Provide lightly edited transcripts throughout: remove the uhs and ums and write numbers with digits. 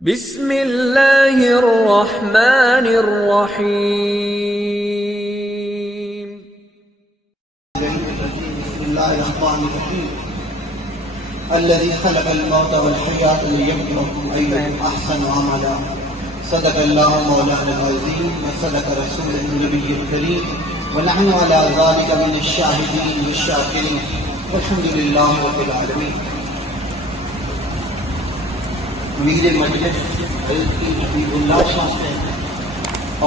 بسم اللہ الرحمن الرحیم بسم اللہ الرحمن الرحیم الذي خلق الموت والحیاة ليبلوکم ایکم احسن عملا صدق اللہ مولانا العظیم وصدق رسوله النبی الکریم ونحن على ذلك من الشاہدین والشاکرین والحمد للہ رب العالمین۔ امیر مجلس حضرت حبیب اللہ شاہ سے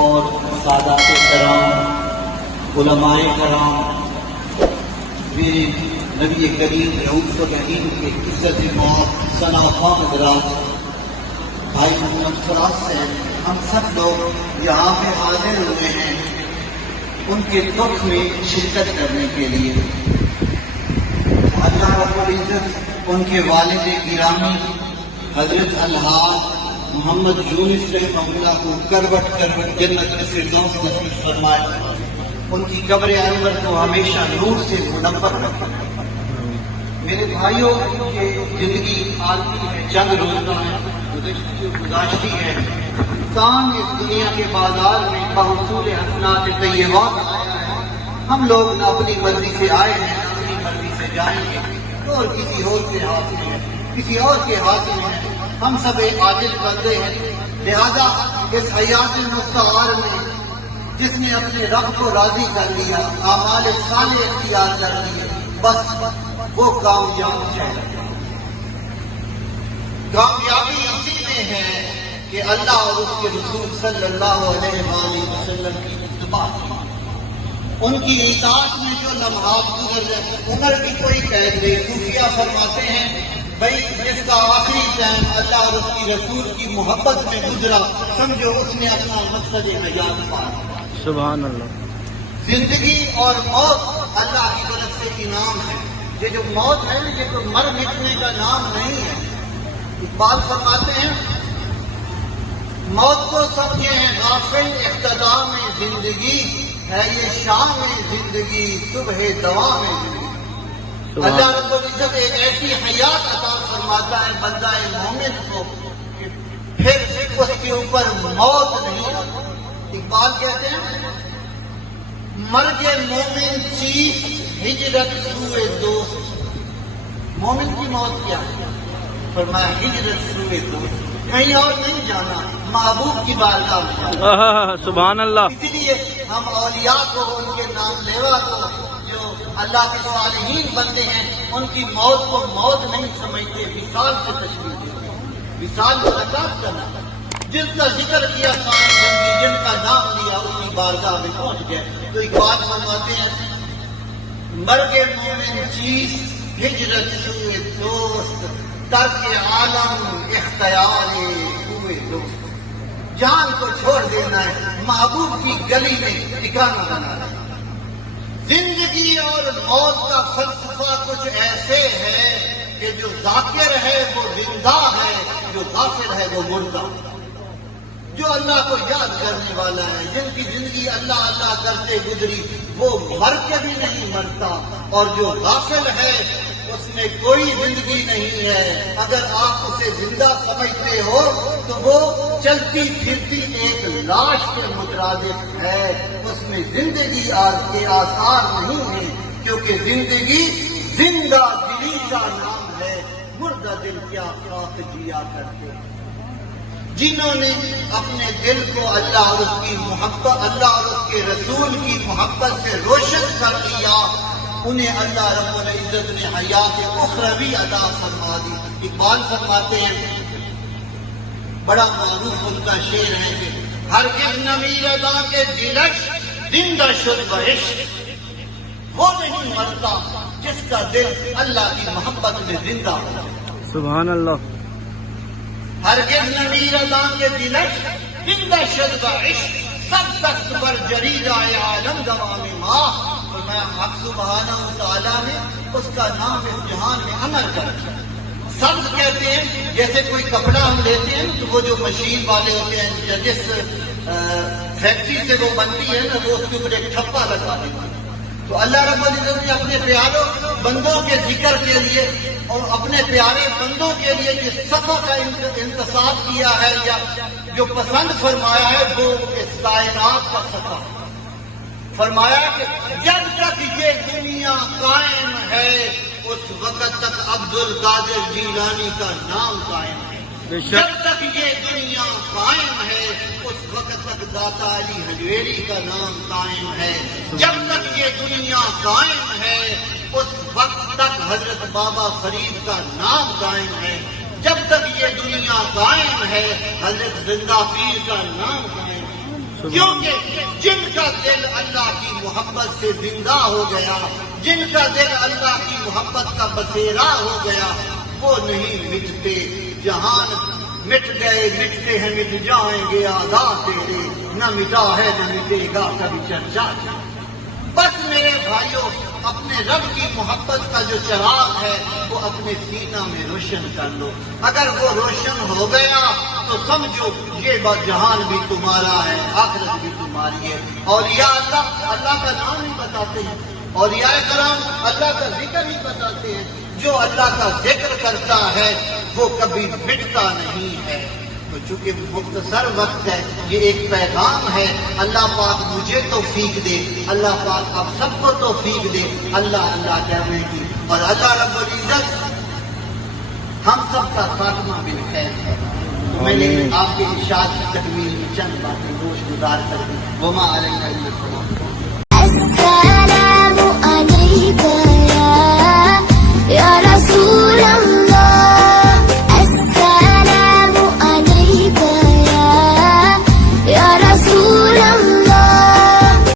اور سادات کرام، علماء کرام، میرے نبی کریم رؤوف الرحیم کے عزت موت ثناء حضرات، بھائی محمد فراز سے ہم سب لوگ یہاں پہ حاضر ہوئے ہیں ان کے دکھ میں شرکت کرنے کے لیے۔ اللہ رب العزت ان کے والد گرامی حضرت الحاج محمد یونس رحمہ اللہ کو کروٹ کروٹ جنت الفردوس نصیب فرمائے، ان کی قبر انور کو ہمیشہ نور سے منور رکھے۔ میرے بھائیوں، یہ زندگی عالمی ہے، چند روزہ ہے، گزشتی ہے، انسان اس دنیا کے بازار میں بحصول حسنات طیبات آیا ہے۔ ہم لوگ نہ اپنی مرضی سے آئے ہیں نہ اپنی مرضی سے جائیں گے، اور کسی اور کے ہاتھ میں ہے، کسی اور کے ہاتھ میں ہے۔ ہم سب ایک عاجز بندے ہیں، لہذا اس حیات مستعار میں جس نے اپنے رب کو راضی کر لیا، اعمال صالح اختیار کر لیے، بس وہ کامیاب ہے۔ کامیابی اسی میں ہے کہ اللہ اور اس کے رسول صلی اللہ علیہ وآلہ وسلم کی اتباع کی، ان کی اطاعت میں جو لمحات گزر رہے ہیں۔ عمر کی کوئی قید نہیں، صوفیہ فرماتے ہیں بھائی جس کا آخری ٹائم اللہ اور اس کی رسول کی محبت میں گزرا، سمجھو اس نے اپنا مقصد حیات پایا۔ سبحان اللہ۔ زندگی اور موت اللہ کی طرف سے انعام ہے۔ یہ جو موت ہے یہ تو مر مٹنے کا نام نہیں ہے۔ اقبال فرماتے ہیں موت کو سمجھے ہیں غافل، اختتام زندگی ہے یہ شام زندگی، صبح دوا میں زندگی۔ اللہ رب العزت ایک ایسی حیات عطا فرماتا ہے بندہ مومن کو کہ پھر اس کے اوپر موت نہیں آتی۔ اقبال کہتے ہیں مرگ مومن چیز ہجرت سوئے دوست۔ مومن کی موت کیا ہے؟ فرمایا ہجرت سوئے دوست، کہیں اور نہیں جانا، محبوب کی بارگاہ میں جانا۔ سبحان اللہ۔ اسی لیے ہم اولیاء کو، ان کے نام لیوا کو، جو اللہ کے صالحین بندے ہیں، ان کی موت کو موت نہیں سمجھتے، وصال سے تشبیہ دیتے ہیں۔ وصال ملاقات کرنا، جن کا ذکر کیا ساری زندگی، جن کا نام لیا اس کی بارگاہ میں پہنچ گئے۔ تو ایک بات فرماتے ہیں مرگ مومن چیز ہجرت سوئے دوست، ترک عالم اختیار ہوئے دوست۔ جان کو چھوڑ دینا ہے، محبوب کی گلی میں ٹھکانہ بنانا ہے۔ زندگی اور موت کا فلسفہ کچھ ایسے ہے کہ جو ذاکر ہے وہ زندہ ہے، جو غافل ہے وہ مردہ۔ جو اللہ کو یاد کرنے والا ہے، جن کی زندگی اللہ اللہ کرتے گزری، وہ مر کے بھی نہیں مرتا، اور جو غافل ہے اس میں کوئی زندگی نہیں ہے۔ اگر آپ اسے زندہ سمجھتے ہو تو وہ چلتی پھرتی ایک لاش کے مترادف ہے، اس میں زندگی کے آثار نہیں ہیں، کیونکہ زندگی زندہ دلی کا نام ہے، مردہ دل کیا خاک جیا کرتے ہیں۔ جنہوں نے اپنے دل کو اللہ اور اس کی محبت، اللہ اور اس کے رسول کی محبت سے روشن کر لیا، انہیں اللہ رب العزت نے حیات اخروی عطا فرما دی۔ اقبال فرماتے ہیں بڑا معروف ان کا شعر ہے کہ ہرگز نمیر ادا کے دلش زندہ شد بعشق، وہ نہیں مرتا جس کا دل اللہ کی محبت میں زندہ ہو۔ سبحان اللہ۔ ہرگز نمیر ادا کے دلش زندہ شد بعشق، سب دست بر جرید آئے عالم دوام ماہ۔ اور میں حق سبحانہ وتعالیٰ نے اس کا نام اس جہان میں عمل کر دیا۔ سبز کہتے ہیں جیسے کوئی کپڑا ہم لیتے ہیں تو وہ جو مشین والے ہوتے ہیں، جس فیکٹری سے وہ بنتی ہے نا، وہ اس کے اوپر ایک ٹھپا لگا دیتے ہیں، تو تو اللہ رب العزت نے اپنے پیاروں بندوں کے ذکر کے لیے اور اپنے پیارے بندوں کے لیے جس صفحہ کا انتصاب کیا ہے یا جو پسند فرمایا ہے وہ اس کائنات کا صفحہ فرمایا کہ جب تک یہ دنیا قائم ہے اس وقت تک عبد القادر جیلانی کا نام قائم ہے. جب تک یہ دنیا قائم ہے اس وقت تک داتا علی حجویری کا نام قائم ہے. جب تک یہ دنیا قائم ہے اس وقت تک حضرت بابا فرید کا نام قائم ہے. جب تک یہ دنیا قائم ہے حضرت زندہ پیر کا نام قائم ہے. کیونکہ جن کا دل اللہ کی محبت سے زندہ ہو گیا، جن کا دل اللہ کی محبت کا بسیرا ہو گیا، وہ نہیں مٹتے. جہان مٹ گئے مٹتے ہیں مٹ جائیں گے آزاد تیرے، نہ مٹا ہے نہ مٹے گا کبھی چرچا. بس میرے بھائیوں اپنے رب کی محبت کا جو چراغ ہے وہ اپنے سینہ میں روشن کر لو. اگر وہ روشن ہو گیا تو سمجھو یہ جہان بھی تمہارا ہے، آخرت بھی تمہاری ہے. اولیاء اللہ کا نام ہی بتاتے ہیں، اولیاء کرام اللہ کا ذکر ہی بتاتے ہیں. جو اللہ کا ذکر کرتا ہے وہ کبھی مٹتا نہیں ہے. تو چونکہ مختصر وقت ہے یہ ایک پیغام ہے. اللہ پاک مجھے توفیق دے، اللہ پاک آپ سب کو توفیق دے اللہ اللہ کہنے کی، اور اللہ رب العزت ہم سب کا خاتمہ بالخیر ہے. میں نے آپ کے ارشاد کی تکمیل میں چند باتیں گوش گزار کر دی. وما علینا الا البلاغ.